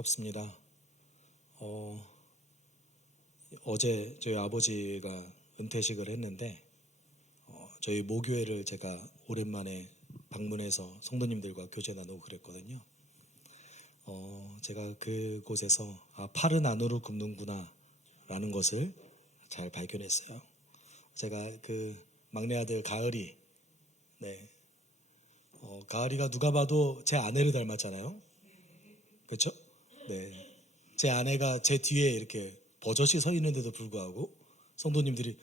반갑습니다. 어제 저희 아버지가 은퇴식을 했는데 저희 모교회를 제가 오랜만에 방문해서 성도님들과 교제 나누고 그랬거든요. 제가 그곳에서 팔은 안으로 굽는구나 라는 것을 잘 발견했어요. 제가 그 막내 아들 가을이, 가을이가 누가 봐도 제 아내를 닮았잖아요. 그렇죠? 네. 제 아내가 제 뒤에 이렇게 버젓이 서 있는데도 불구하고 성도님들이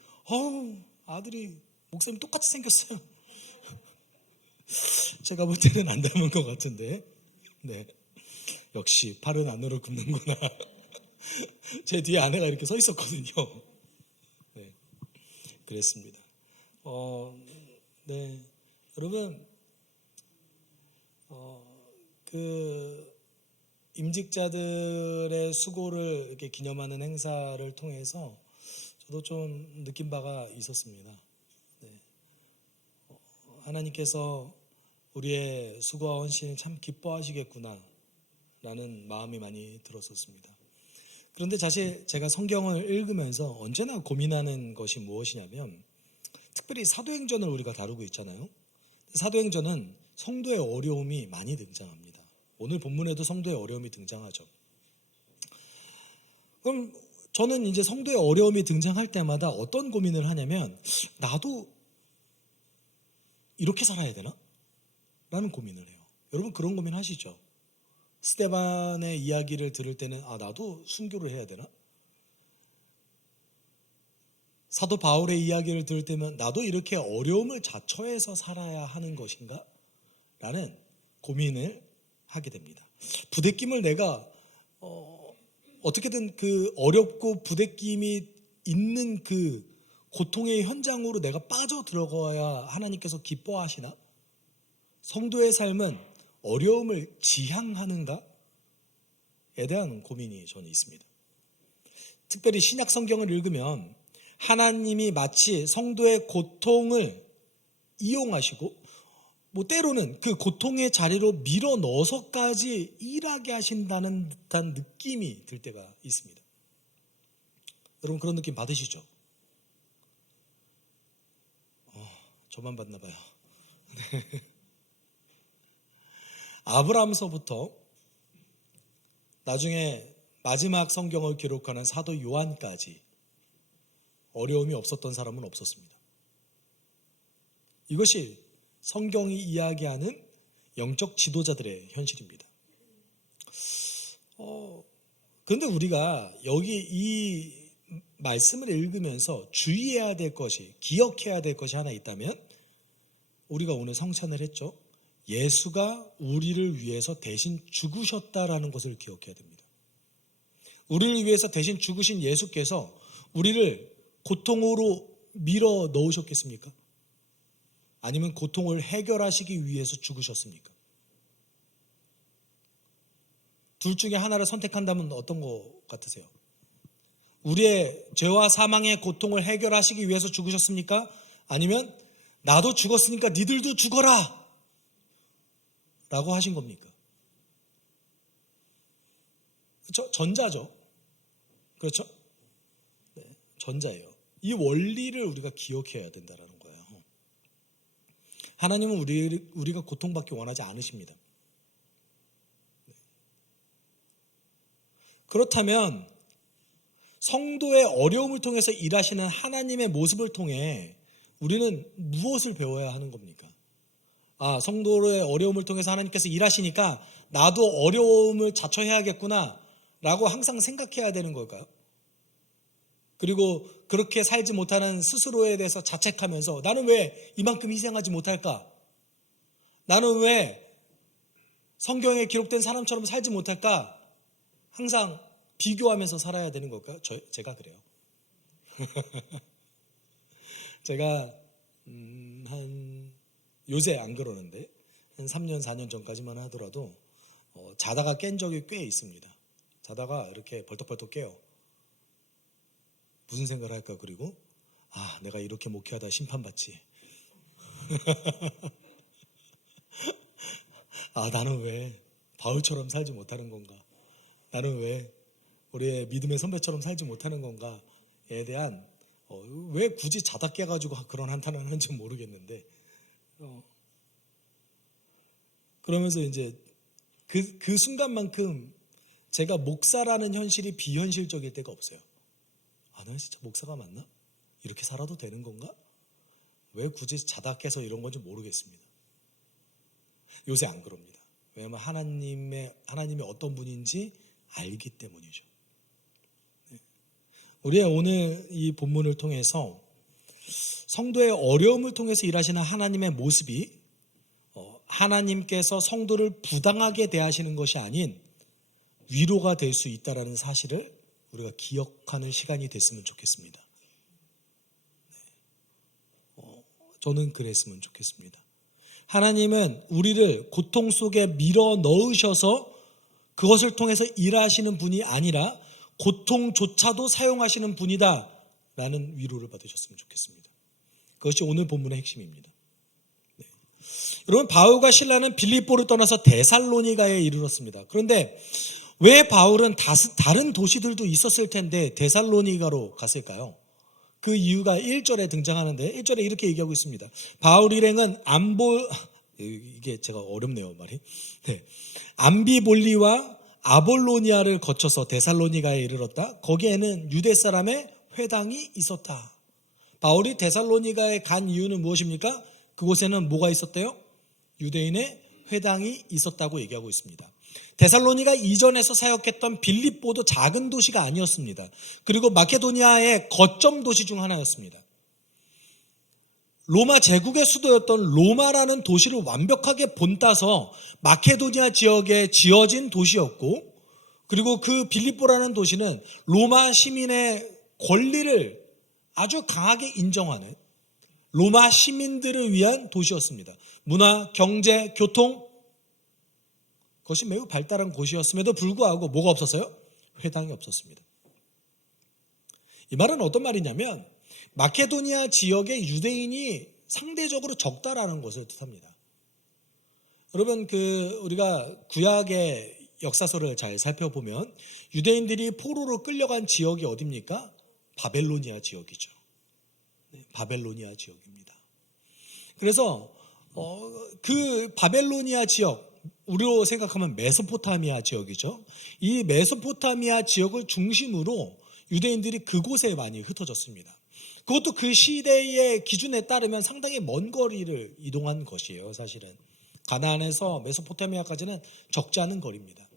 아들이 목사님 똑같이 생겼어요. 제가 볼 때는 안 닮은 것 같은데, 네. 역시 팔은 안으로 굽는구나. 제 뒤에 아내가 이렇게 서 있었거든요. 네. 그랬습니다. 네. 여러분, 임직자들의 수고를 이렇게 기념하는 행사를 통해서 저도 좀 느낀 바가 있었습니다. 네. 하나님께서 우리의 수고와 헌신을 참 기뻐하시겠구나 라는 마음이 많이 들었었습니다. 그런데 사실 제가 성경을 읽으면서 언제나 고민하는 것이 무엇이냐면, 특별히 사도행전을 우리가 다루고 있잖아요. 사도행전은 성도의 어려움이 많이 등장합니다. 오늘 본문에도 성도의 어려움이 등장하죠. 그럼 저는 이제 성도의 어려움이 등장할 때마다 어떤 고민을 하냐면, 나도 이렇게 살아야 되나? 라는 고민을 해요. 여러분 그런 고민 하시죠? 스데반의 이야기를 들을 때는 나도 순교를 해야 되나? 사도 바울의 이야기를 들을 때면 나도 이렇게 어려움을 자처해서 살아야 하는 것인가? 라는 고민을 하게 됩니다. 부대낌을 내가 어떻게든 그 어렵고 부대낌이 있는 그 고통의 현장으로 내가 빠져 들어가야 하나님께서 기뻐하시나? 성도의 삶은 어려움을 지향하는가에 대한 고민이 저는 있습니다. 특별히 신약 성경을 읽으면 하나님이 마치 성도의 고통을 이용하시고 때로는 그 고통의 자리로 밀어 넣어서까지 일하게 하신다는 듯한 느낌이 들 때가 있습니다. 여러분 그런 느낌 받으시죠? 저만 받나 봐요. 네. 아브라함서부터 나중에 마지막 성경을 기록하는 사도 요한까지 어려움이 없었던 사람은 없었습니다. 이것이 성경이 이야기하는 영적 지도자들의 현실입니다. 그런데 우리가 여기 이 말씀을 읽으면서 주의해야 될 것이, 기억해야 될 것이 하나 있다면, 우리가 오늘 성찬을 했죠. 예수가 우리를 위해서 대신 죽으셨다라는 것을 기억해야 됩니다. 우리를 위해서 대신 죽으신 예수께서 우리를 고통으로 밀어 넣으셨겠습니까? 아니면 고통을 해결하시기 위해서 죽으셨습니까? 둘 중에 하나를 선택한다면 어떤 것 같으세요? 우리의 죄와 사망의 고통을 해결하시기 위해서 죽으셨습니까? 아니면 나도 죽었으니까 니들도 죽어라 라고 하신 겁니까? 전자죠. 그렇죠? 네, 전자예요. 이 원리를 우리가 기억해야 된다는 거예요. 하나님은 우리가 고통받기 원하지 않으십니다. 그렇다면 성도의 어려움을 통해서 일하시는 하나님의 모습을 통해 우리는 무엇을 배워야 하는 겁니까? 성도의 어려움을 통해서 하나님께서 일하시니까 나도 어려움을 자처해야겠구나 라고 항상 생각해야 되는 걸까요? 그리고 그렇게 살지 못하는 스스로에 대해서 자책하면서 나는 왜 이만큼 희생하지 못할까? 나는 왜 성경에 기록된 사람처럼 살지 못할까? 항상 비교하면서 살아야 되는 걸까요? 제가 그래요. 제가 요새 안 그러는데 한 3년 4년 전까지만 하더라도 자다가 깬 적이 꽤 있습니다. 자다가 이렇게 벌떡벌떡 깨요. 무슨 생각을 할까? 그리고 내가 이렇게 목회하다 심판받지. 나는 왜 바울처럼 살지 못하는 건가? 나는 왜 우리의 믿음의 선배처럼 살지 못하는 건가에 대한 왜 굳이 자다 깨가지고 그런 한탄을 하는지 모르겠는데 그러면서 이제 그 순간만큼 제가 목사라는 현실이 비현실적일 때가 없어요. 아, 내가 진짜 목사가 맞나? 이렇게 살아도 되는 건가? 왜 굳이 자다 깨서 이런 건지 모르겠습니다. 요새 안 그럽니다. 왜냐하면 하나님이 어떤 분인지 알기 때문이죠. 우리의 오늘 이 본문을 통해서 성도의 어려움을 통해서 일하시는 하나님의 모습이 하나님께서 성도를 부당하게 대하시는 것이 아닌 위로가 될 수 있다는 사실을 우리가 기억하는 시간이 됐으면 좋겠습니다. 저는 그랬으면 좋겠습니다. 하나님은 우리를 고통 속에 밀어 넣으셔서 그것을 통해서 일하시는 분이 아니라 고통조차도 사용하시는 분이다 라는 위로를 받으셨으면 좋겠습니다. 그것이 오늘 본문의 핵심입니다. 네. 여러분, 바울과 실라는 빌립보를 떠나서 데살로니가에 이르렀습니다. 그런데 왜 바울은 다른 도시들도 있었을 텐데 데살로니가로 갔을까요? 그 이유가 1절에 등장하는데 1절에 이렇게 얘기하고 있습니다. 바울 일행은 이게 제가 어렵네요 말이. 네. 암비볼리와 아볼로니아를 거쳐서 데살로니가에 이르렀다. 거기에는 유대 사람의 회당이 있었다. 바울이 데살로니가에 간 이유는 무엇입니까? 그곳에는 뭐가 있었대요? 유대인의 회당이 있었다고 얘기하고 있습니다. 데살로니가 이전에서 사역했던 빌립보도 작은 도시가 아니었습니다. 그리고 마케도니아의 거점 도시 중 하나였습니다. 로마 제국의 수도였던 로마라는 도시를 완벽하게 본따서 마케도니아 지역에 지어진 도시였고, 그리고 그 빌립보라는 도시는 로마 시민의 권리를 아주 강하게 인정하는 로마 시민들을 위한 도시였습니다. 문화, 경제, 교통, 그것이 매우 발달한 곳이었음에도 불구하고 뭐가 없었어요? 회당이 없었습니다. 이 말은 어떤 말이냐면 마케도니아 지역의 유대인이 상대적으로 적다라는 것을 뜻합니다. 여러분, 우리가 구약의 역사서를 잘 살펴보면 유대인들이 포로로 끌려간 지역이 어디입니까? 바벨로니아 지역이죠. 네, 바벨로니아 지역입니다. 그래서 그 바벨로니아 지역, 우리로 생각하면 메소포타미아 지역이죠. 이 메소포타미아 지역을 중심으로 유대인들이 그곳에 많이 흩어졌습니다. 그것도 그 시대의 기준에 따르면 상당히 먼 거리를 이동한 것이에요. 사실은 가나안에서 메소포타미아까지는 적지 않은 거리입니다.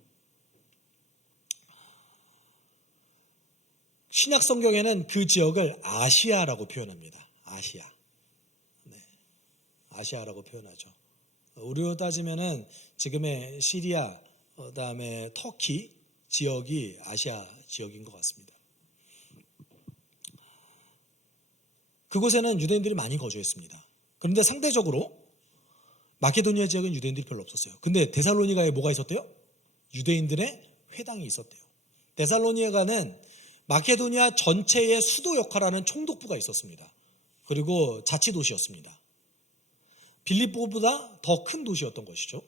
신약 성경에는 그 지역을 아시아라고 표현합니다. 아시아. 네, 아시아라고 표현하죠. 우리로 따지면은 지금의 시리아, 그다음에 터키 지역이 아시아 지역인 것 같습니다. 그곳에는 유대인들이 많이 거주했습니다. 그런데 상대적으로 마케도니아 지역은 유대인들이 별로 없었어요. 근데 데살로니가에 뭐가 있었대요? 유대인들의 회당이 있었대요. 데살로니가는 마케도니아 전체의 수도 역할하는 총독부가 있었습니다. 그리고 자치도시였습니다. 빌립보보다 더 큰 도시였던 것이죠.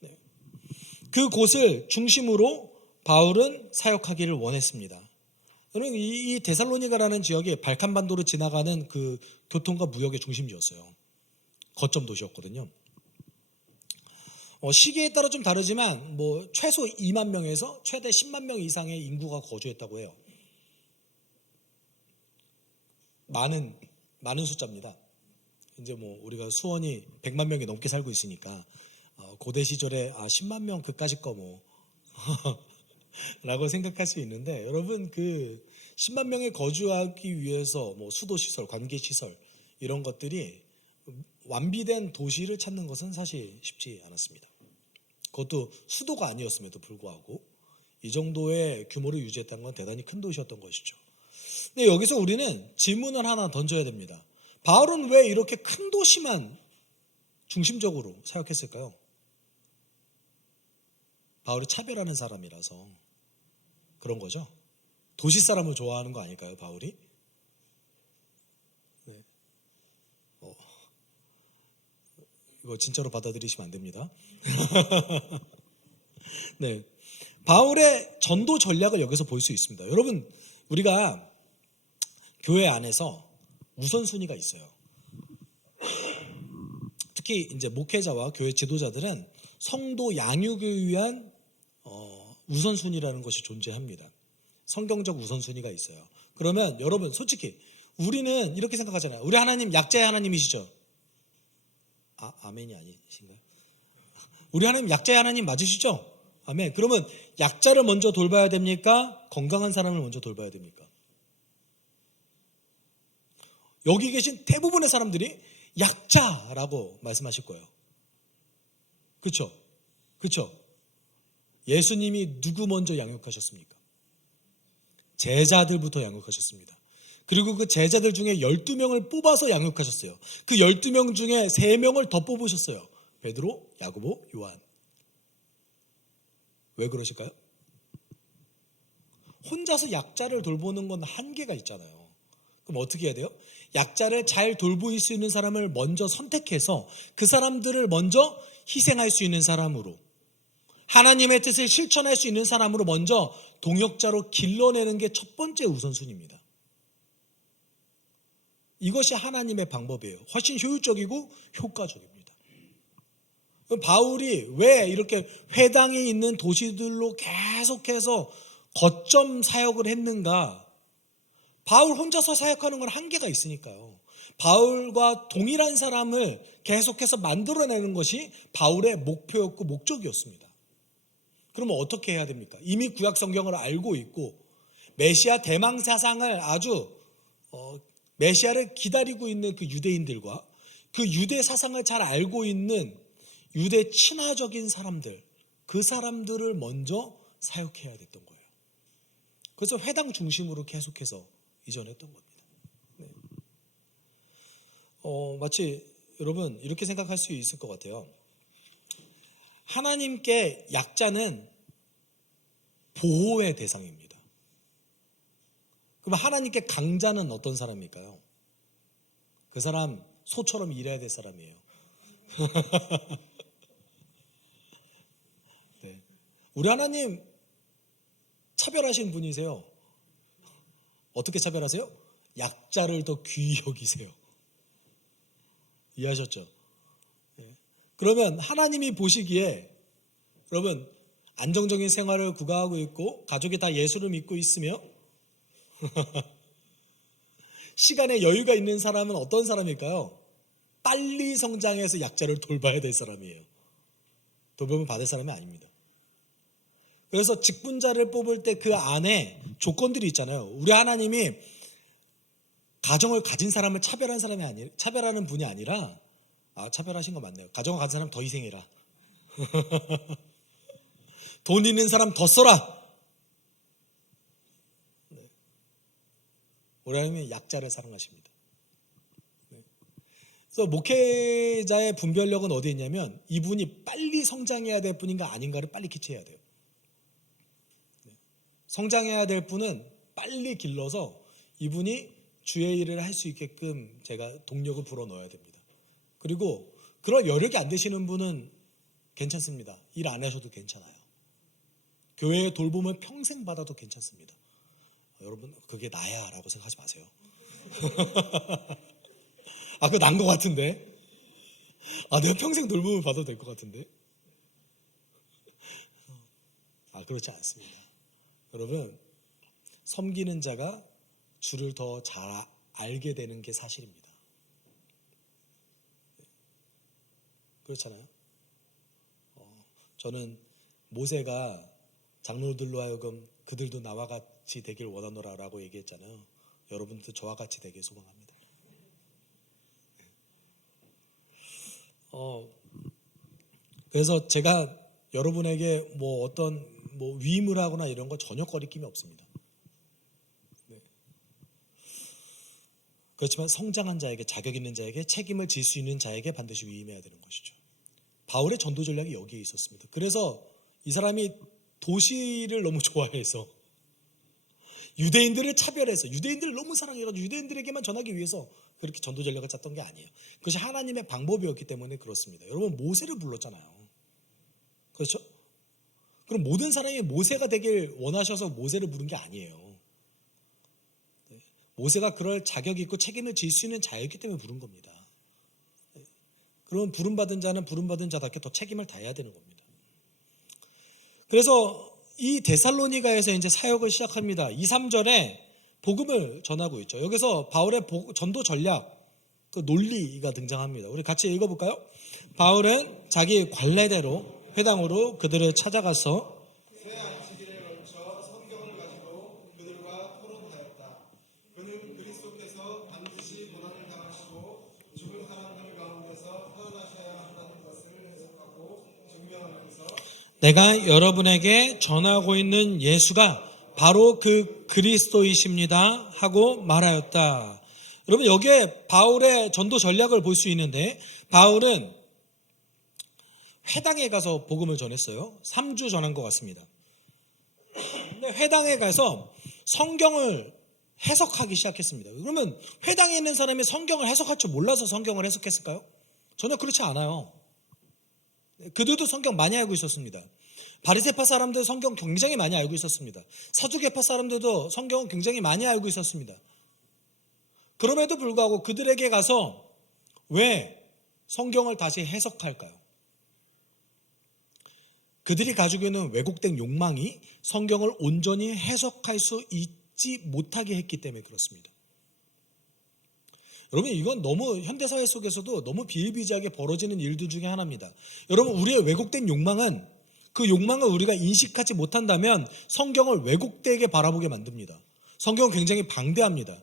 네. 그곳을 중심으로 바울은 사역하기를 원했습니다. 여러분, 이 데살로니가라는 지역이 발칸반도로 지나가는 그 교통과 무역의 중심지였어요. 거점 도시였거든요. 시기에 따라 좀 다르지만 최소 2만 명에서 최대 10만 명 이상의 인구가 거주했다고 해요. 많은 숫자입니다. 이제 우리가 수원이 100만 명이 넘게 살고 있으니까 고대 시절에 10만 명 그까짓 거 라고 생각할 수 있는데, 여러분, 그 10만 명이 거주하기 위해서 수도시설, 관계시설 이런 것들이 완비된 도시를 찾는 것은 사실 쉽지 않았습니다. 그것도 수도가 아니었음에도 불구하고 이 정도의 규모를 유지했다는 건 대단히 큰 도시였던 것이죠. 근데 여기서 우리는 질문을 하나 던져야 됩니다. 바울은 왜 이렇게 큰 도시만 중심적으로 사역했을까요? 바울이 차별하는 사람이라서 그런 거죠. 도시 사람을 좋아하는 거 아닐까요, 바울이? 네. 이거 진짜로 받아들이시면 안 됩니다. 네. 바울의 전도 전략을 여기서 볼 수 있습니다. 여러분, 우리가 교회 안에서 우선순위가 있어요. 특히 이제 목회자와 교회 지도자들은 성도 양육을 위한 우선순위라는 것이 존재합니다. 성경적 우선순위가 있어요. 그러면 여러분, 솔직히 우리는 이렇게 생각하잖아요. 우리 하나님 약자의 하나님이시죠? 아멘이 아니신가요? 우리 하나님 약자의 하나님 맞으시죠? 아멘. 그러면 약자를 먼저 돌봐야 됩니까? 건강한 사람을 먼저 돌봐야 됩니까? 여기 계신 대부분의 사람들이 약자라고 말씀하실 거예요. 그렇죠? 그렇죠? 예수님이 누구 먼저 양육하셨습니까? 제자들부터 양육하셨습니다. 그리고 그 제자들 중에 12명을 뽑아서 양육하셨어요. 그 12명 중에 3명을 더 뽑으셨어요. 베드로, 야고보, 요한. 왜 그러실까요? 혼자서 약자를 돌보는 건 한계가 있잖아요. 그럼 어떻게 해야 돼요? 약자를 잘 돌볼 수 있는 사람을 먼저 선택해서 그 사람들을 먼저 희생할 수 있는 사람으로, 하나님의 뜻을 실천할 수 있는 사람으로 먼저 동역자로 길러내는 게 첫 번째 우선순위입니다. 이것이 하나님의 방법이에요. 훨씬 효율적이고 효과적입니다. 바울이 왜 이렇게 회당이 있는 도시들로 계속해서 거점 사역을 했는가? 바울 혼자서 사역하는 건 한계가 있으니까요. 바울과 동일한 사람을 계속해서 만들어내는 것이 바울의 목표였고 목적이었습니다. 그러면 어떻게 해야 됩니까? 이미 구약 성경을 알고 있고 메시아 대망 사상을 아주 메시아를 기다리고 있는 그 유대인들과 그 유대 사상을 잘 알고 있는 유대 친화적인 사람들, 그 사람들을 먼저 사역해야 됐던 거예요. 그래서 회당 중심으로 계속해서 이전했던 겁니다. 네. 마치 여러분 이렇게 생각할 수 있을 것 같아요. 하나님께 약자는 보호의 대상입니다. 그럼 하나님께 강자는 어떤 사람일까요? 그 사람 소처럼 일해야 될 사람이에요. 네. 우리 하나님 차별하신 분이세요. 어떻게 차별하세요? 약자를 더 귀히 여기세요. 이해하셨죠? 네. 그러면 하나님이 보시기에 여러분 안정적인 생활을 구가하고 있고 가족이 다 예수를 믿고 있으며 시간에 여유가 있는 사람은 어떤 사람일까요? 빨리 성장해서 약자를 돌봐야 될 사람이에요. 돌봄을 받을 사람이 아닙니다. 그래서 직분자를 뽑을 때 그 안에 조건들이 있잖아요. 우리 하나님이 가정을 가진 사람을 차별하는 분이 아니라 차별하신 거 맞네요. 가정을 가진 사람 더 희생해라. 돈 있는 사람 더 써라. 네. 우리 하나님이 약자를 사랑하십니다. 네. 그래서 목회자의 분별력은 어디에 있냐면 이분이 빨리 성장해야 될 분인가 아닌가를 빨리 캐치해야 돼요. 성장해야 될 분은 빨리 길러서 이분이 주의 일을 할 수 있게끔 제가 동력을 불어넣어야 됩니다. 그리고 그런 여력이 안 되시는 분은 괜찮습니다. 일 안 하셔도 괜찮아요. 교회의 돌봄을 평생 받아도 괜찮습니다. 여러분 그게 나야 라고 생각하지 마세요. 그거 난 것 같은데. 내가 평생 돌봄을 받아도 될 것 같은데. 그렇지 않습니다. 여러분 섬기는 자가 주를 더 잘 알게 되는 게 사실입니다. 그렇잖아요. 저는 모세가 장로들로 하여금 그들도 나와 같이 되길 원하노라라고 얘기했잖아요. 여러분도 저와 같이 되길 소망합니다. 그래서 제가 여러분에게 어떤 위임을 하거나 이런 거 전혀 거리낌이 없습니다. 네. 그렇지만 성장한 자에게, 자격 있는 자에게, 책임을 질 수 있는 자에게 반드시 위임해야 되는 것이죠. 바울의 전도 전략이 여기에 있었습니다. 그래서 이 사람이 도시를 너무 좋아해서 유대인들을 차별해서 유대인들을 너무 사랑해가지고 유대인들에게만 전하기 위해서 그렇게 전도 전략을 짰던 게 아니에요. 그것이 하나님의 방법이었기 때문에 그렇습니다. 여러분 모세를 불렀잖아요. 그렇죠? 그럼 모든 사람이 모세가 되길 원하셔서 모세를 부른 게 아니에요. 모세가 그럴 자격이 있고 책임을 질 수 있는 자였기 때문에 부른 겁니다. 그럼 부름받은 자는 부름받은 자답게 더 책임을 다해야 되는 겁니다. 그래서 이 데살로니가에서 이제 사역을 시작합니다. 2, 3절에 복음을 전하고 있죠. 여기서 바울의 전도 전략, 그 논리가 등장합니다. 우리 같이 읽어볼까요? 바울은 자기 관례대로 회당으로 그들을 찾아가서 새 안식일에 걸쳐 성경을 가지고 그들과 토론하였다. 그는 그리스도께서 반드시 고난을 당하시고 죽은 사람들 가운데서 태어나셔야 한다는 것을 해석하고 증명하면서 내가 여러분에게 전하고 있는 예수가 바로 그 그리스도이십니다 하고 말하였다. 여러분, 여기에 바울의 전도 전략을 볼 수 있는데, 바울은 회당에 가서 복음을 전했어요. 3주 전한 것 같습니다. 근데 회당에 가서 성경을 해석하기 시작했습니다. 그러면 회당에 있는 사람이 성경을 해석할 줄 몰라서 성경을 해석했을까요? 전혀 그렇지 않아요. 그들도 성경 많이 알고 있었습니다. 바리새파 사람들 성경 굉장히 많이 알고 있었습니다. 사두개파 사람들도 성경은 굉장히 많이 알고 있었습니다. 그럼에도 불구하고 그들에게 가서 왜 성경을 다시 해석할까요? 그들이 가지고 있는 왜곡된 욕망이 성경을 온전히 해석할 수 있지 못하게 했기 때문에 그렇습니다. 여러분, 이건 너무 현대사회 속에서도 너무 비일비재하게 벌어지는 일들 중에 하나입니다. 여러분, 우리의 왜곡된 욕망은, 그 욕망을 우리가 인식하지 못한다면 성경을 왜곡되게 바라보게 만듭니다. 성경은 굉장히 방대합니다.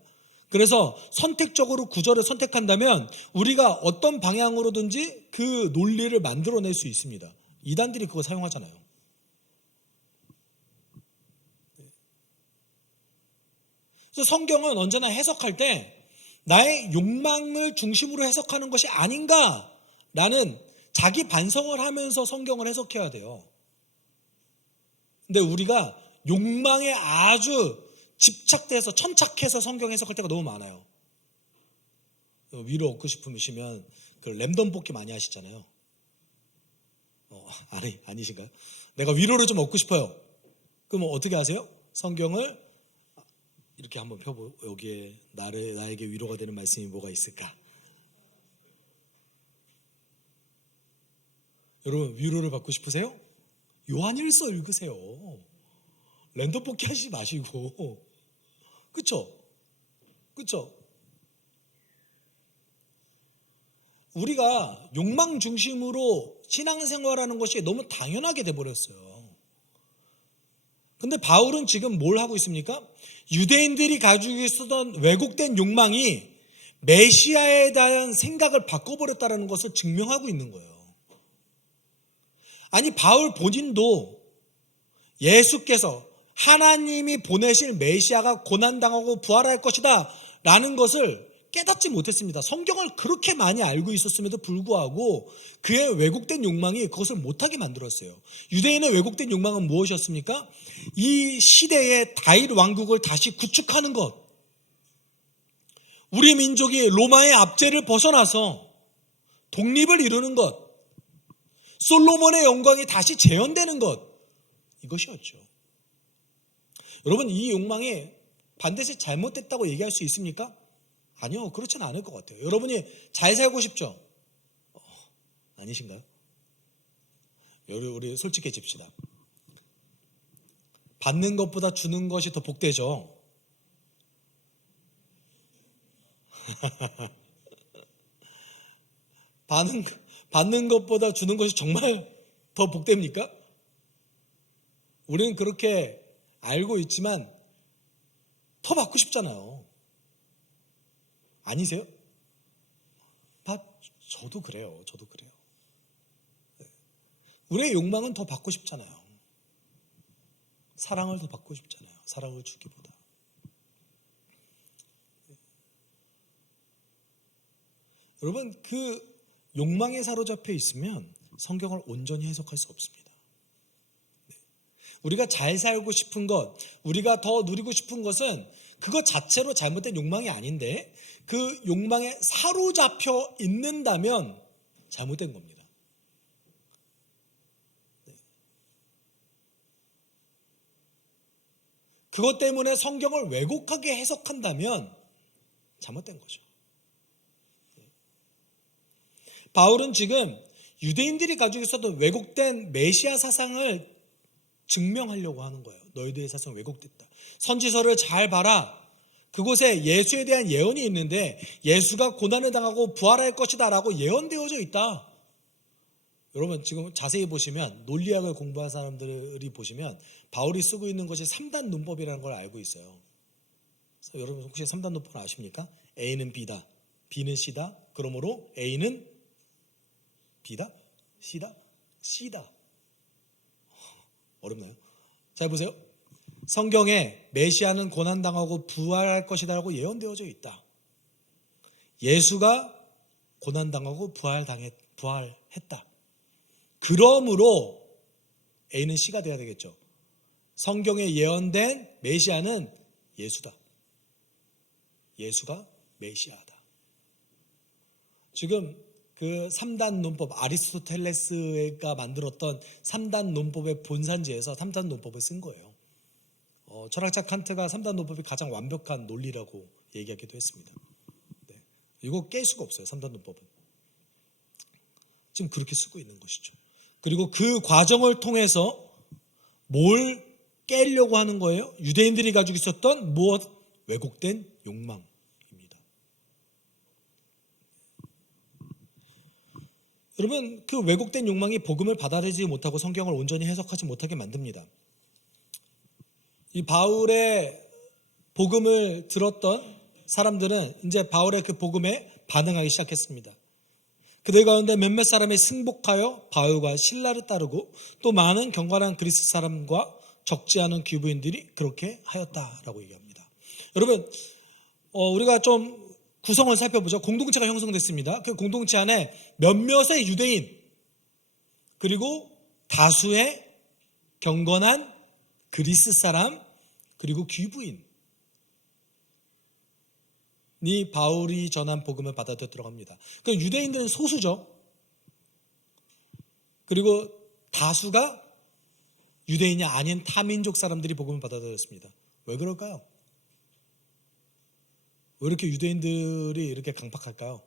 그래서 선택적으로 구절을 선택한다면 우리가 어떤 방향으로든지 그 논리를 만들어낼 수 있습니다. 이단들이 그거 사용하잖아요. 그래서 성경은 언제나 해석할 때 나의 욕망을 중심으로 해석하는 것이 아닌가라는 자기 반성을 하면서 성경을 해석해야 돼요. 근데 우리가 욕망에 아주 집착돼서 천착해서 성경 해석할 때가 너무 많아요. 위로 얻고 싶으시면 그 랜덤 뽑기 많이 하시잖아요. 아니신가요? 내가 위로를 좀 얻고 싶어요. 그럼 어떻게 하세요? 성경을 이렇게 한번 펴보고 여기에 나에게 위로가 되는 말씀이 뭐가 있을까? 여러분, 위로를 받고 싶으세요? 요한일서 읽으세요. 랜덤 뽑기 하시지 마시고. 그쵸? 우리가 욕망 중심으로 신앙생활하는 것이 너무 당연하게 돼버렸어요. 근데 바울은 지금 뭘 하고 있습니까? 유대인들이 가지고 있었던 왜곡된 욕망이 메시아에 대한 생각을 바꿔버렸다는 것을 증명하고 있는 거예요. 아니, 바울 본인도 예수께서 하나님이 보내실 메시아가 고난당하고 부활할 것이다 라는 것을 깨닫지 못했습니다. 성경을 그렇게 많이 알고 있었음에도 불구하고 그의 왜곡된 욕망이 그것을 못하게 만들었어요. 유대인의 왜곡된 욕망은 무엇이었습니까? 이 시대의 다윗 왕국을 다시 구축하는 것, 우리 민족이 로마의 압제를 벗어나서 독립을 이루는 것, 솔로몬의 영광이 다시 재현되는 것, 이것이었죠. 여러분, 이 욕망이 반드시 잘못됐다고 얘기할 수 있습니까? 아니요, 그렇지는 않을 것 같아요. 여러분이 잘 살고 싶죠? 아니신가요? 우리 솔직해집시다. 받는 것보다 주는 것이 더 복되죠. 받는 것보다 주는 것이 정말 더 복됩니까? 우리는 그렇게 알고 있지만 더 받고 싶잖아요. 아니세요? 저도 그래요. 우리의 욕망은 더 받고 싶잖아요. 사랑을 더 받고 싶잖아요. 사랑을 주기보다. 여러분, 그 욕망에 사로잡혀 있으면 성경을 온전히 해석할 수 없습니다. 우리가 잘 살고 싶은 것, 우리가 더 누리고 싶은 것은 그것 자체로 잘못된 욕망이 아닌데 그 욕망에 사로잡혀 있는다면 잘못된 겁니다. 그것 때문에 성경을 왜곡하게 해석한다면 잘못된 거죠. 바울은 지금 유대인들이 가지고 있었던 왜곡된 메시아 사상을 증명하려고 하는 거예요. 너희들의 사상은 왜곡됐다. 선지서를 잘 봐라. 그곳에 예수에 대한 예언이 있는데 예수가 고난을 당하고 부활할 것이다 라고 예언되어져 있다. 여러분 지금 자세히 보시면 논리학을 공부한 사람들이 보시면 바울이 쓰고 있는 것이 3단 논법이라는 걸 알고 있어요. 그래서 여러분 혹시 3단 논법 아십니까? A는 B다, B는 C다. 그러므로 A는 B다, C다, C다. 어렵나요? 잘 보세요. 성경에 메시아는 고난당하고 부활할 것이다 라고 예언되어져 있다. 예수가 고난당하고 부활했다. 그러므로 A는 C가 돼야 되겠죠. 성경에 예언된 메시아는 예수다. 예수가 메시아다. 지금 그 3단 논법, 아리스토텔레스가 만들었던 3단 논법의 본산지에서 3단 논법을 쓴 거예요. 철학자 칸트가 3단 논법이 가장 완벽한 논리라고 얘기하기도 했습니다. 네. 이거 깰 수가 없어요. 3단 논법은. 지금 그렇게 쓰고 있는 것이죠. 그리고 그 과정을 통해서 뭘 깨려고 하는 거예요? 유대인들이 가지고 있었던 무엇? 왜곡된 욕망입니다. 여러분 그 왜곡된 욕망이 복음을 받아들이지 못하고 성경을 온전히 해석하지 못하게 만듭니다. 이 바울의 복음을 들었던 사람들은 이제 바울의 그 복음에 반응하기 시작했습니다. 그들 가운데 몇몇 사람이 승복하여 바울과 실라를 따르고 또 많은 경건한 그리스 사람과 적지 않은 귀부인들이 그렇게 하였다라고 얘기합니다. 여러분 우리가 좀 구성을 살펴보죠. 공동체가 형성됐습니다. 그 공동체 안에 몇몇의 유대인 그리고 다수의 경건한 그리스 사람 그리고 귀부인이 바울이 전한 복음을 받아들여 들어갑니다. 그 유대인들은 소수죠. 그리고 다수가 유대인이 아닌 타민족 사람들이 복음을 받아들였습니다. 왜 그럴까요? 왜 이렇게 유대인들이 이렇게 강팍할까요?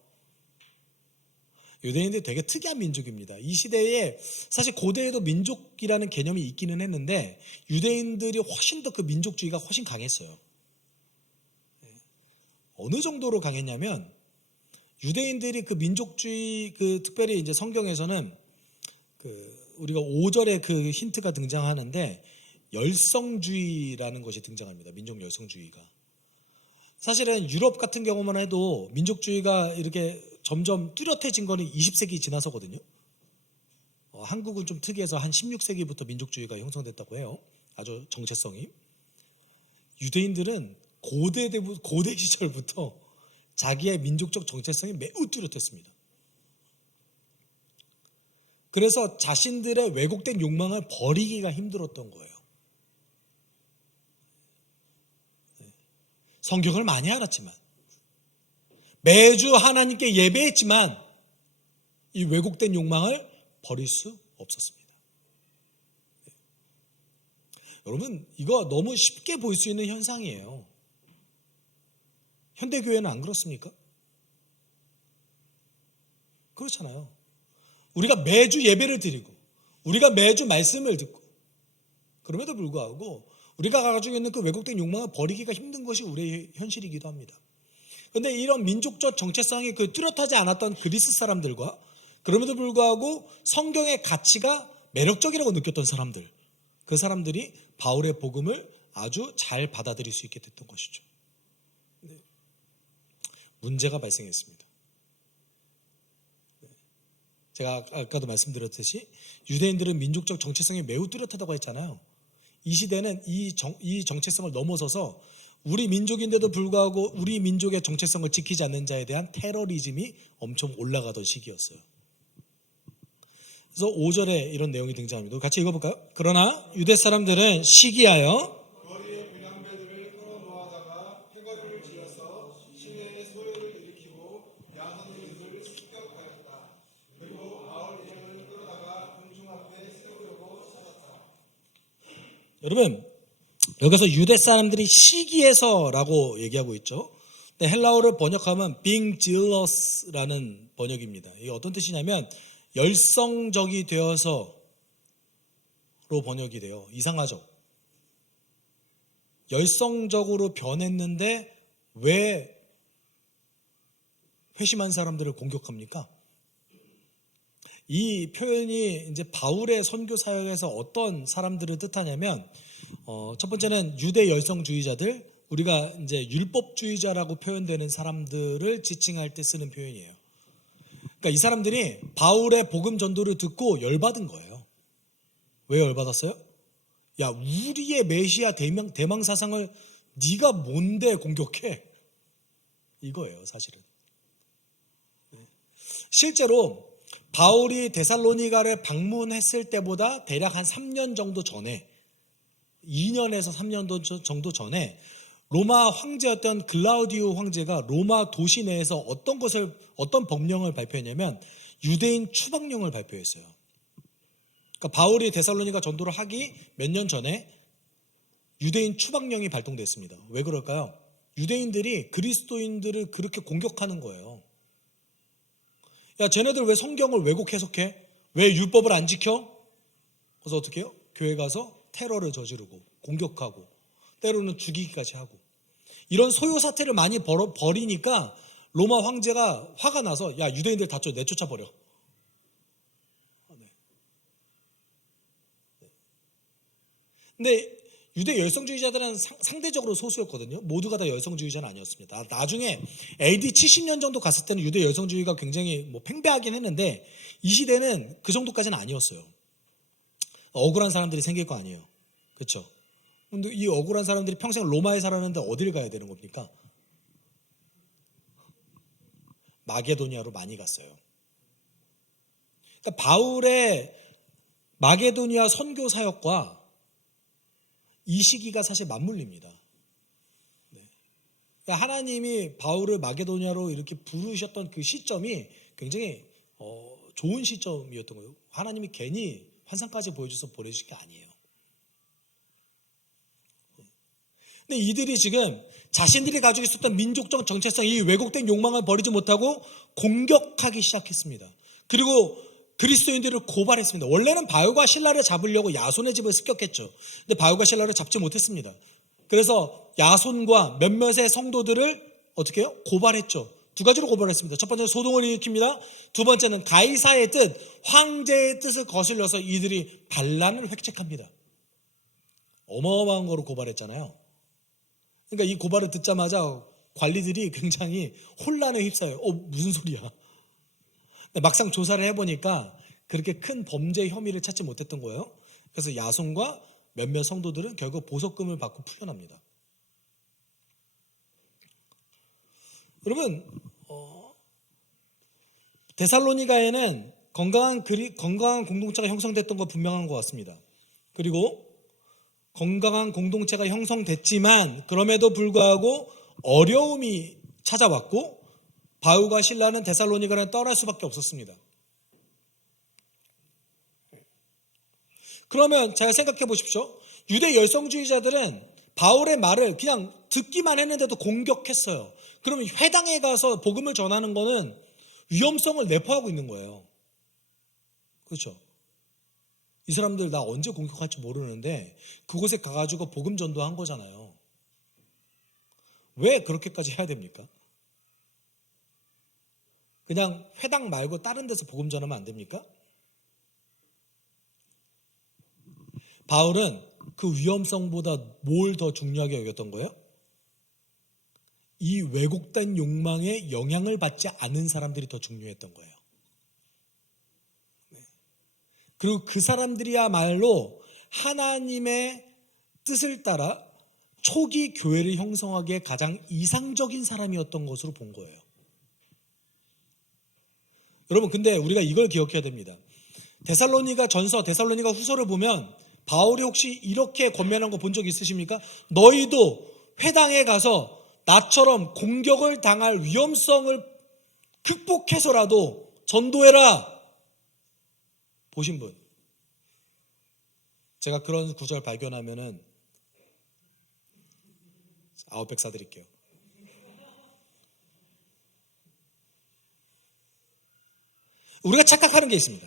유대인들이 되게 특이한 민족입니다. 이 시대에 사실 고대에도 민족이라는 개념이 있기는 했는데 유대인들이 훨씬 더 그 민족주의가 훨씬 강했어요. 어느 정도로 강했냐면 유대인들이 그 민족주의 그 특별히 이제 성경에서는 그 우리가 5절에 그 힌트가 등장하는데 열성주의라는 것이 등장합니다. 민족 열성주의가. 사실은 유럽 같은 경우만 해도 민족주의가 이렇게 점점 뚜렷해진 거는 20세기 지나서거든요. 한국은 좀 특이해서 한 16세기부터 민족주의가 형성됐다고 해요. 아주 정체성이. 유대인들은 고대 시절부터 자기의 민족적 정체성이 매우 뚜렷했습니다. 그래서 자신들의 왜곡된 욕망을 버리기가 힘들었던 거예요. 성경을 많이 알았지만 매주 하나님께 예배했지만 이 왜곡된 욕망을 버릴 수 없었습니다. 여러분 이거 너무 쉽게 볼 수 있는 현상이에요. 현대교회는 안 그렇습니까? 그렇잖아요. 우리가 매주 예배를 드리고 우리가 매주 말씀을 듣고 그럼에도 불구하고 우리가 가지고 있는 그 왜곡된 욕망을 버리기가 힘든 것이 우리의 현실이기도 합니다. 그런데 이런 민족적 정체성이 그 뚜렷하지 않았던 그리스 사람들과 그럼에도 불구하고 성경의 가치가 매력적이라고 느꼈던 사람들, 그 사람들이 바울의 복음을 아주 잘 받아들일 수 있게 됐던 것이죠. 문제가 발생했습니다. 제가 아까도 말씀드렸듯이 유대인들은 민족적 정체성이 매우 뚜렷하다고 했잖아요. 이 시대는 이 정체성을 넘어서서 우리 민족인데도 불구하고 우리 민족의 정체성을 지키지 않는 자에 대한 테러리즘이 엄청 올라가던 시기였어요. 그래서 5절에 이런 내용이 등장합니다. 같이 읽어볼까요? 그러나 유대 사람들은 시기하여 거리에 분향배들을 끌어모아다가 패거리를 지어서 시내에 소요를 일으키고 야선들을 습격하였다. 그리고 바울 이전을 끌어다가 군중 앞에 세우려고 찾았다. 여러분 여기서 유대 사람들이 시기해서라고 얘기하고 있죠. 근데 헬라어를 번역하면 being jealous라는 번역입니다. 이게 어떤 뜻이냐면 열성적이 되어서로 번역이 돼요. 이상하죠. 열성적으로 변했는데 왜 회심한 사람들을 공격합니까? 이 표현이 이제 바울의 선교 사역에서 어떤 사람들을 뜻하냐면 첫 번째는 유대 열성주의자들, 우리가 이제 율법주의자라고 표현되는 사람들을 지칭할 때 쓰는 표현이에요. 그러니까 이 사람들이 바울의 복음 전도를 듣고 열받은 거예요. 왜 열받았어요? 야, 우리의 메시아 대망 사상을 네가 뭔데 공격해? 이거예요, 사실은. 실제로 바울이 데살로니가를 방문했을 때보다 대략 한 3년 정도 전에, 2년에서 3년 정도 전에 로마 황제였던 글라우디오 황제가 로마 도시 내에서 어떤 법령을 발표했냐면 유대인 추방령을 발표했어요. 그러니까 바울이 데살로니가 전도를 하기 몇 년 전에 유대인 추방령이 발동됐습니다. 왜 그럴까요? 유대인들이 그리스도인들을 그렇게 공격하는 거예요. 야, 쟤네들 왜 성경을 왜곡 해석해? 왜 율법을 안 지켜? 그래서 어떻게 해요? 교회 가서 테러를 저지르고 공격하고 때로는 죽이기까지 하고, 이런 소요 사태를 많이 벌이니까 로마 황제가 화가 나서 야, 유대인들 다 내쫓아버려. 근데 유대 열성주의자들은 상대적으로 소수였거든요. 모두가 다 열성주의자는 아니었습니다. 나중에 AD 70년 정도 갔을 때는 유대 열성주의가 굉장히 팽배하긴 했는데 이 시대는 그 정도까지는 아니었어요. 억울한 사람들이 생길 거 아니에요. 그렇죠? 근데 이 억울한 사람들이 평생 로마에 살았는데 어딜 가야 되는 겁니까? 마게도니아로 많이 갔어요. 그러니까 바울의 마게도니아 선교 사역과 이 시기가 사실 맞물립니다. 그러니까 하나님이 바울을 마게도니아로 이렇게 부르셨던 그 시점이 굉장히 좋은 시점이었던 거예요. 하나님이 괜히 환상까지 보여줘서 보내주신 게 아니에요. 근데 이들이 지금 자신들이 가지고 있었던 민족적 정체성, 이 왜곡된 욕망을 버리지 못하고 공격하기 시작했습니다. 그리고 그리스도인들을 고발했습니다. 원래는 바울과 실라를 잡으려고 야손의 집을 습격했죠. 근데 바울과 실라를 잡지 못했습니다. 그래서 야손과 몇몇의 성도들을 어떻게 해요? 고발했죠. 두 가지로 고발했습니다. 첫 번째는 소동을 일으킵니다. 두 번째는 가이사의 뜻, 황제의 뜻을 거슬려서 이들이 반란을 획책합니다. 어마어마한 거로 고발했잖아요. 그러니까 이 고발을 듣자마자 관리들이 굉장히 혼란에 휩싸여요. 무슨 소리야? 막상 조사를 해보니까 그렇게 큰 범죄 혐의를 찾지 못했던 거예요. 그래서 야손과 몇몇 성도들은 결국 보석금을 받고 풀려납니다. 여러분, 데살로니가에는 건강한 공동체가 형성됐던 거 분명한 것 같습니다. 그리고 건강한 공동체가 형성됐지만 그럼에도 불구하고 어려움이 찾아왔고 바울과 실라는 데살로니가를 떠날 수밖에 없었습니다. 그러면 잘 생각해 보십시오. 유대 열성주의자들은 바울의 말을 그냥 듣기만 했는데도 공격했어요. 그러면 회당에 가서 복음을 전하는 거는 위험성을 내포하고 있는 거예요. 그렇죠? 이 사람들 나 언제 공격할지 모르는데 그곳에 가가지고 복음 전도한 거잖아요. 왜 그렇게까지 해야 됩니까? 그냥 회당 말고 다른 데서 복음 전하면 안 됩니까? 바울은 그 위험성보다 뭘 더 중요하게 여겼던 거예요? 이 왜곡된 욕망에 영향을 받지 않은 사람들이 더 중요했던 거예요. 그리고 그 사람들이야말로 하나님의 뜻을 따라 초기 교회를 형성하기에 가장 이상적인 사람이었던 것으로 본 거예요. 여러분, 근데 우리가 이걸 기억해야 됩니다. 데살로니가 전서, 데살로니가 후서를 보면 바울이 혹시 이렇게 권면한 거 본 적 있으십니까? 너희도 회당에 가서 나처럼 공격을 당할 위험성을 극복해서라도 전도해라. 보신 분? 제가 그런 구절 발견하면은 아웃백 사드릴게요. 우리가 착각하는 게 있습니다.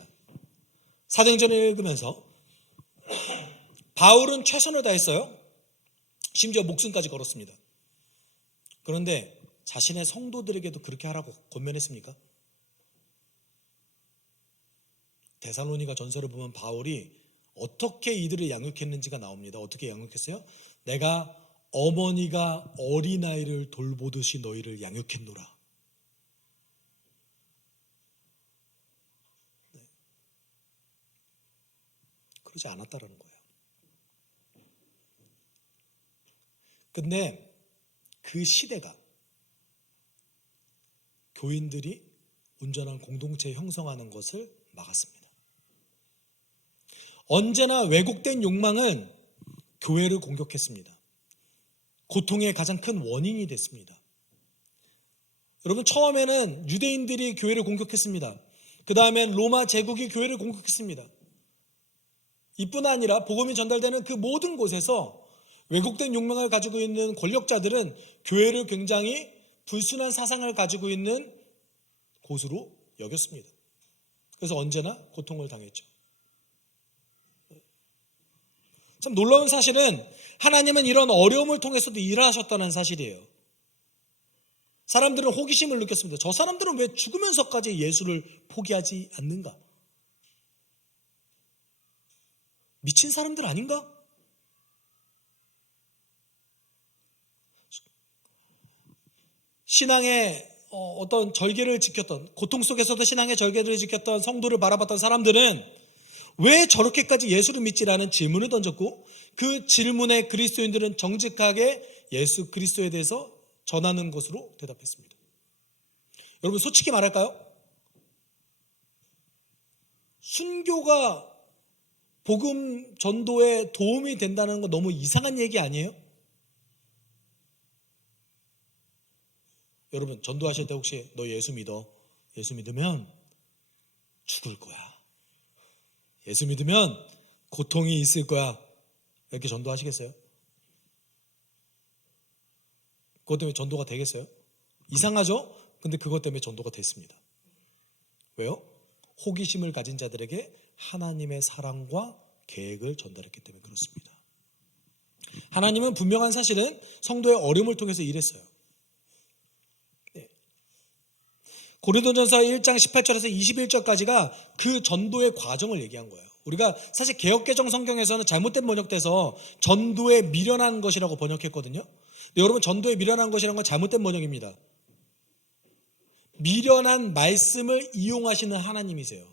사도행전을 읽으면서 바울은 최선을 다했어요. 심지어 목숨까지 걸었습니다. 그런데 자신의 성도들에게도 그렇게 하라고 권면했습니까? 데살로니가 전서를 보면 바울이 어떻게 이들을 양육했는지가 나옵니다. 어떻게 양육했어요? 내가 어머니가 어린아이를 돌보듯이 너희를 양육했노라. 네. 그러지 않았다라는 거예요. 근데 그 시대가 교인들이 온전한 공동체 형성하는 것을 막았습니다. 언제나 왜곡된 욕망은 교회를 공격했습니다. 고통의 가장 큰 원인이 됐습니다. 여러분, 처음에는 유대인들이 교회를 공격했습니다. 그 다음엔 로마 제국이 교회를 공격했습니다. 이뿐 아니라 복음이 전달되는 그 모든 곳에서 왜곡된 욕망을 가지고 있는 권력자들은 교회를 굉장히 불순한 사상을 가지고 있는 곳으로 여겼습니다. 그래서 언제나 고통을 당했죠. 참 놀라운 사실은 하나님은 이런 어려움을 통해서도 일하셨다는 사실이에요. 사람들은 호기심을 느꼈습니다. 저 사람들은 왜 죽으면서까지 예수를 포기하지 않는가? 미친 사람들 아닌가? 신앙의 어떤 절개를 지켰던, 고통 속에서도 신앙의 절개를 지켰던 성도를 바라봤던 사람들은 왜 저렇게까지 예수를 믿지라는 질문을 던졌고, 그 질문에 그리스도인들은 정직하게 예수 그리스도에 대해서 전하는 것으로 대답했습니다. 여러분, 솔직히 말할까요? 순교가 복음 전도에 도움이 된다는 건 너무 이상한 얘기 아니에요? 여러분, 전도하실 때 혹시 너 예수 믿어? 예수 믿으면 죽을 거야. 예수 믿으면 고통이 있을 거야. 이렇게 전도하시겠어요? 그것 때문에 전도가 되겠어요? 이상하죠? 근데 그것 때문에 전도가 됐습니다. 왜요? 호기심을 가진 자들에게 하나님의 사랑과 계획을 전달했기 때문에 그렇습니다. 하나님은 분명한 사실은 성도의 어려움을 통해서 일했어요. 고린도전서 1장 18절에서 21절까지가 그 전도의 과정을 얘기한 거예요. 우리가 사실 개역개정 성경에서는 잘못된 번역돼서 전도에 미련한 것이라고 번역했거든요. 근데 여러분, 전도에 미련한 것이라는 건 잘못된 번역입니다. 미련한 말씀을 이용하시는 하나님이세요.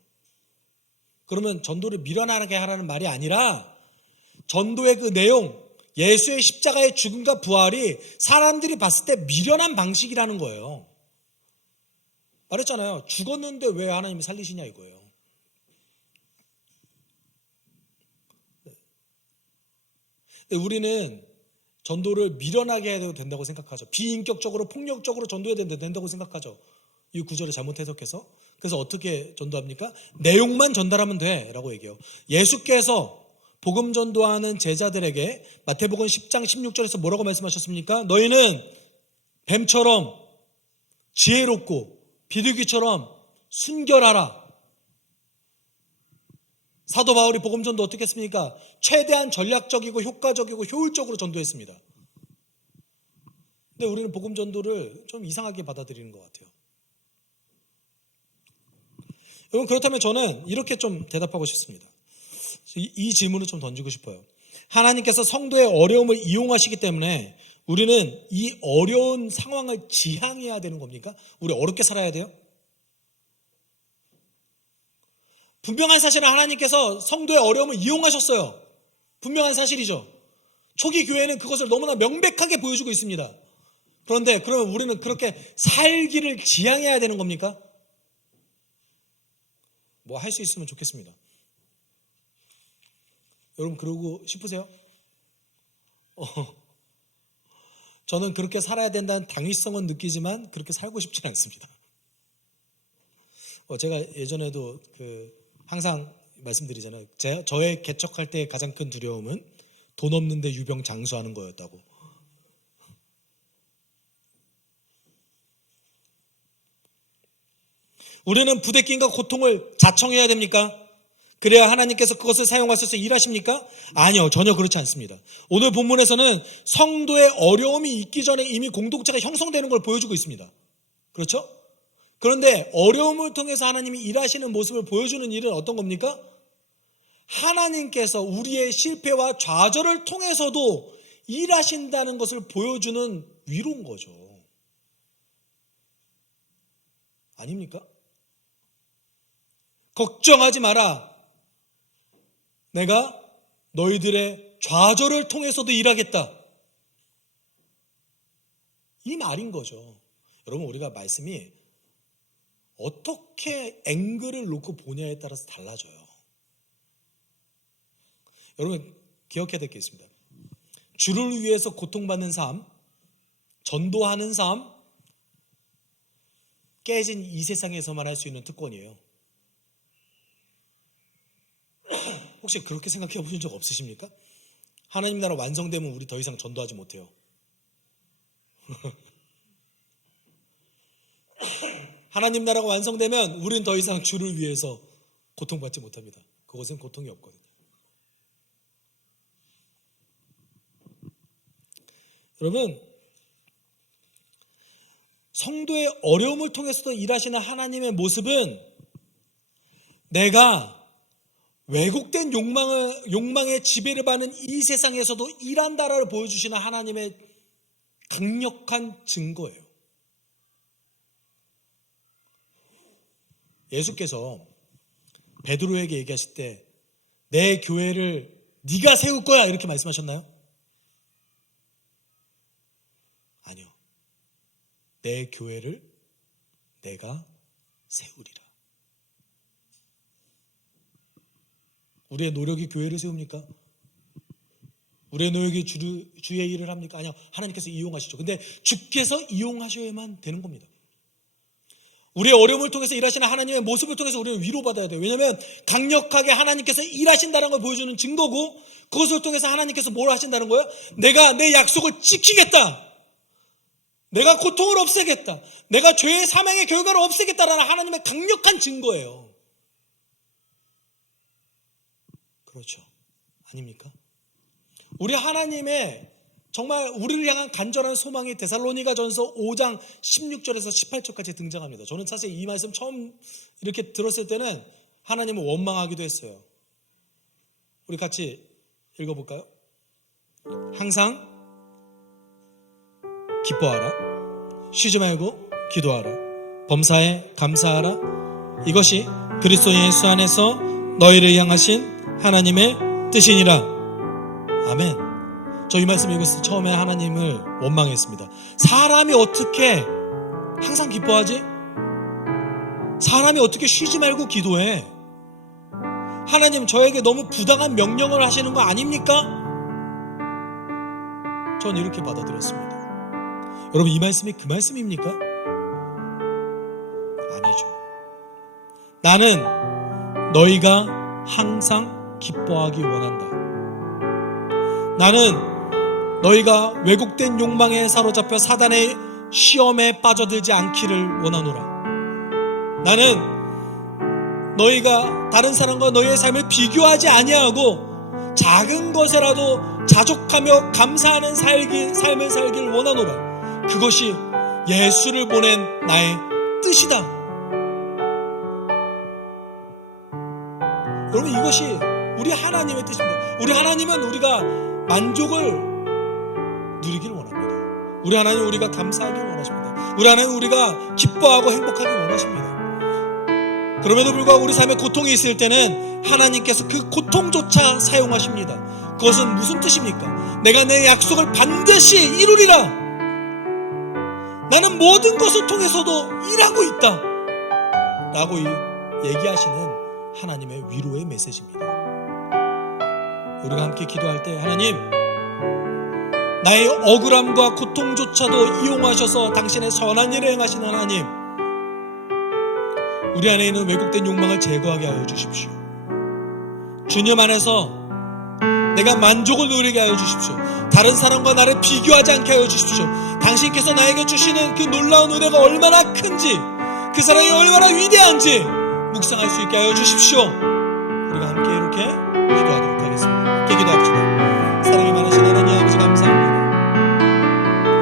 그러면 전도를 미련하게 하라는 말이 아니라 전도의 그 내용, 예수의 십자가의 죽음과 부활이 사람들이 봤을 때 미련한 방식이라는 거예요. 말했잖아요. 죽었는데 왜 하나님이 살리시냐 이거예요. 근데 우리는 전도를 미련하게 해도 된다고 생각하죠. 비인격적으로 폭력적으로 전도해야 된다고 생각하죠. 이 구절을 잘못 해석해서. 그래서 어떻게 전도합니까? 내용만 전달하면 돼 라고 얘기해요. 예수께서 복음 전도하는 제자들에게 마태복음 10장 16절에서 뭐라고 말씀하셨습니까? 너희는 뱀처럼 지혜롭고 비둘기처럼 순결하라. 사도 바울이 복음 전도 어떻게 했습니까? 최대한 전략적이고 효과적이고 효율적으로 전도했습니다. 근데 우리는 복음 전도를 좀 이상하게 받아들이는 것 같아요. 여러분, 그렇다면 저는 이렇게 좀 대답하고 싶습니다. 이 질문을 좀 던지고 싶어요. 하나님께서 성도의 어려움을 이용하시기 때문에 우리는 이 어려운 상황을 지향해야 되는 겁니까? 우리 어렵게 살아야 돼요? 분명한 사실은 하나님께서 성도의 어려움을 이용하셨어요. 분명한 사실이죠. 초기 교회는 그것을 너무나 명백하게 보여주고 있습니다. 그런데 그러면 우리는 그렇게 살기를 지향해야 되는 겁니까? 뭐 할 수 있으면 좋겠습니다. 여러분, 그러고 싶으세요? 저는 그렇게 살아야 된다는 당위성은 느끼지만 그렇게 살고 싶지는 않습니다. 제가 예전에도 항상 말씀드리잖아요. 저의 개척할 때 가장 큰 두려움은 돈 없는데 유병 장수하는 거였다고. 우리는 부대낌과 고통을 자청해야 됩니까? 그래야 하나님께서 그것을 사용하셔서 일하십니까? 아니요, 전혀 그렇지 않습니다. 오늘 본문에서는 성도의 어려움이 있기 전에 이미 공동체가 형성되는 걸 보여주고 있습니다. 그렇죠? 그런데 어려움을 통해서 하나님이 일하시는 모습을 보여주는 일은 어떤 겁니까? 하나님께서 우리의 실패와 좌절을 통해서도 일하신다는 것을 보여주는 위로인 거죠. 아닙니까? 걱정하지 마라. 내가 너희들의 좌절을 통해서도 일하겠다. 이 말인 거죠. 여러분, 우리가 말씀이 어떻게 앵글을 놓고 보냐에 따라서 달라져요. 여러분, 기억해야 될 게 있습니다. 주를 위해서 고통받는 삶, 전도하는 삶, 깨진 이 세상에서만 할 수 있는 특권이에요. 혹시 그렇게 생각해 보신 적 없으십니까? 하나님 나라 완성되면 우리 더 이상 전도하지 못해요. 하나님 나라가 완성되면 우리는 더 이상 주를 위해서 고통받지 못합니다. 그것은 고통이 없거든요. 여러분, 성도의 어려움을 통해서도 일하시는 하나님의 모습은 내가 왜곡된 욕망의 지배를 받는 이 세상에서도 일한다라를 보여주시는 하나님의 강력한 증거예요. 예수께서 베드로에게 얘기하실 때 내 교회를 네가 세울 거야 이렇게 말씀하셨나요? 아니요. 내 교회를 내가 세우리라. 우리의 노력이 교회를 세웁니까? 우리의 노력이 주의 일을 합니까? 아니요. 하나님께서 이용하시죠. 근데 주께서 이용하셔야만 되는 겁니다. 우리의 어려움을 통해서 일하시는 하나님의 모습을 통해서 우리는 위로받아야 돼요. 왜냐하면 강력하게 하나님께서 일하신다는 걸 보여주는 증거고, 그것을 통해서 하나님께서 뭘 하신다는 거예요? 내가 내 약속을 지키겠다. 내가 고통을 없애겠다. 내가 죄의 사망의 결과를 없애겠다라는 하나님의 강력한 증거예요. 그렇죠. 아닙니까? 우리 하나님의 정말 우리를 향한 간절한 소망이 데살로니가전서 5장 16절에서 18절까지 등장합니다. 저는 사실 이 말씀 처음 이렇게 들었을 때는 하나님을 원망하기도 했어요. 우리 같이 읽어볼까요? 항상 기뻐하라. 쉬지 말고 기도하라. 범사에 감사하라. 이것이 그리스도 예수 안에서 너희를 향하신 하나님의 뜻이니라. 아멘. 저 이 말씀 읽었을 때 처음에 하나님을 원망했습니다. 사람이 어떻게 항상 기뻐하지? 사람이 어떻게 쉬지 말고 기도해? 하나님, 저에게 너무 부당한 명령을 하시는 거 아닙니까? 전 이렇게 받아들였습니다. 여러분, 이 말씀이 그 말씀입니까? 아니죠. 나는 너희가 항상 기뻐하기 원한다. 나는 너희가 왜곡된 욕망에 사로잡혀 사단의 시험에 빠져들지 않기를 원하노라. 나는 너희가 다른 사람과 너희의 삶을 비교하지 아니하고 작은 것에라도 자족하며 감사하는 삶을 살기를 원하노라. 그것이 예수를 보낸 나의 뜻이다. 여러분, 이것이 우리 하나님의 뜻입니다. 우리 하나님은 우리가 만족을 누리기를 원합니다. 우리 하나님 우리가 감사하기를 원하십니다. 우리 하나님 우리가 기뻐하고 행복하기를 원하십니다. 그럼에도 불구하고 우리 삶에 고통이 있을 때는 하나님께서 그 고통조차 사용하십니다. 그것은 무슨 뜻입니까? 내가 내 약속을 반드시 이루리라. 나는 모든 것을 통해서도 일하고 있다 라고 얘기하시는 하나님의 위로의 메시지입니다. 우리가 함께 기도할 때, 하나님, 나의 억울함과 고통조차도 이용하셔서 당신의 선한 일을 행하시는 하나님, 우리 안에 있는 왜곡된 욕망을 제거하게 하여 주십시오. 주님 안에서 내가 만족을 누리게 하여 주십시오. 다른 사람과 나를 비교하지 않게 하여 주십시오. 당신께서 나에게 주시는 그 놀라운 은혜가 얼마나 큰지, 그 사랑이 얼마나 위대한지 묵상할 수 있게 하여 주십시오. 우리가 함께 이렇게 기도하도록 하겠습니다. 함께 기도합시다. 사랑이 많으신 하나님 아버지 감사합니다.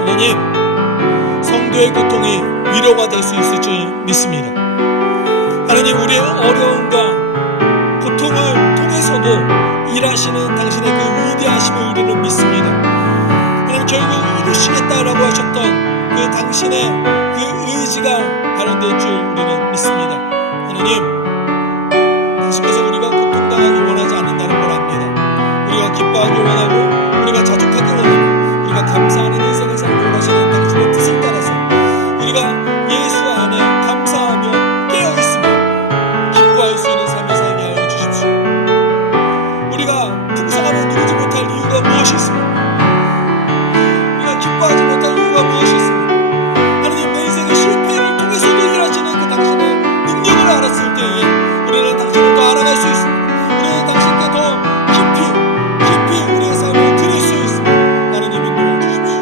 하나님, 성도의 고통이 위로가 될 수 있을 줄 믿습니다. 하나님, 우리의 어려움과 고통을 통해서도 일하시는 당신의 그 위대하심을 우리는 믿습니다. 하나님, 결국 이루시겠다라고 하셨던 그 당신의 그 의지가 발현될 줄 우리는 믿습니다. 하나님, 당신께서 우리가 고통당하기 원하지 않는다는 걸 압니다. 우리가 기뻐하기 원하고 우리가 자족하기 원하고 우리가 감사하는 인생을 살기 원하시는 당신의 뜻을 따라서 우리가 예수 안에 감사하며 깨어있으며 기뻐할 수 있는 삶을 살게 하여 주십시오. 우리가 풍성함을 누리지 못할 이유가 무엇이 있습니까? 우리가 기뻐하지 못할 이유가 무엇이 있습니까? 하나님, 내 인생의 실패를 통해서도 일하시는 그 당신의 능력을 알았을 때에 우리는 당신을 더 알아갈 수 있습니다. 우리는 당신께 더 깊이 우리의 삶을 드릴 수 있습니다. 하나님, 인도해 주십시오.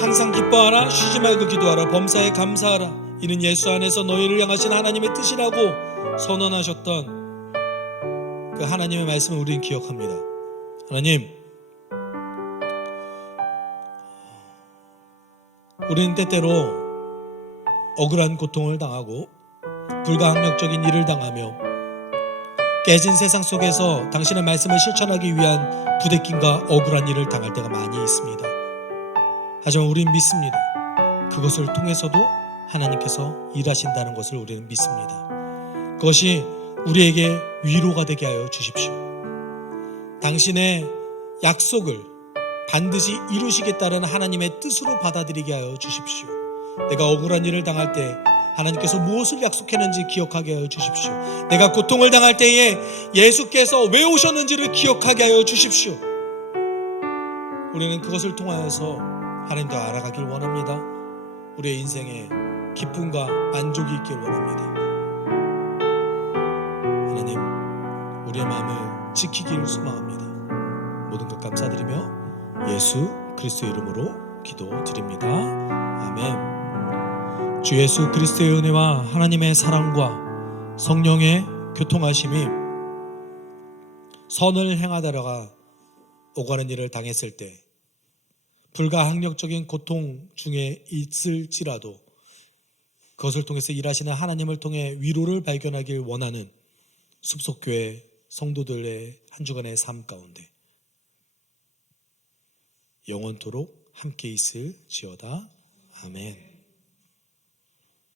항상 기뻐하라, 쉬지 말고 기도하라, 범사에 감사하라. 이는 예수 안에서 너희를 향하신 하나님의 뜻이라고 선언하셨던 그 하나님의 말씀을 우리는 기억합니다. 하나님, 우리는 때때로 억울한 고통을 당하고 불가항력적인 일을 당하며 깨진 세상 속에서 당신의 말씀을 실천하기 위한 부대낌과 억울한 일을 당할 때가 많이 있습니다. 하지만 우리는 믿습니다. 그것을 통해서도 하나님께서 일하신다는 것을 우리는 믿습니다. 그것이 우리에게 위로가 되게 하여 주십시오. 당신의 약속을 반드시 이루시겠다는 하나님의 뜻으로 받아들이게 하여 주십시오. 내가 억울한 일을 당할 때 하나님께서 무엇을 약속했는지 기억하게 하여 주십시오. 내가 고통을 당할 때에 예수께서 왜 오셨는지를 기억하게 하여 주십시오. 우리는 그것을 통하여서 하나님 더 알아가길 원합니다. 우리의 인생에 기쁨과 만족이 있길 원합니다. 하나님, 우리의 마음을 지키기를 소망합니다. 모든 것 감사드리며 예수 그리스도의 이름으로 기도드립니다. 아멘. 주 예수 그리스도의 은혜와 하나님의 사랑과 성령의 교통하심이 선을 행하다가 오가는 일을 당했을 때 불가항력적인 고통 중에 있을지라도 그것을 통해서 일하시는 하나님을 통해 위로를 발견하길 원하는 숲속교회 성도들의 한 주간의 삶 가운데 영원토록 함께 있을지어다. 아멘.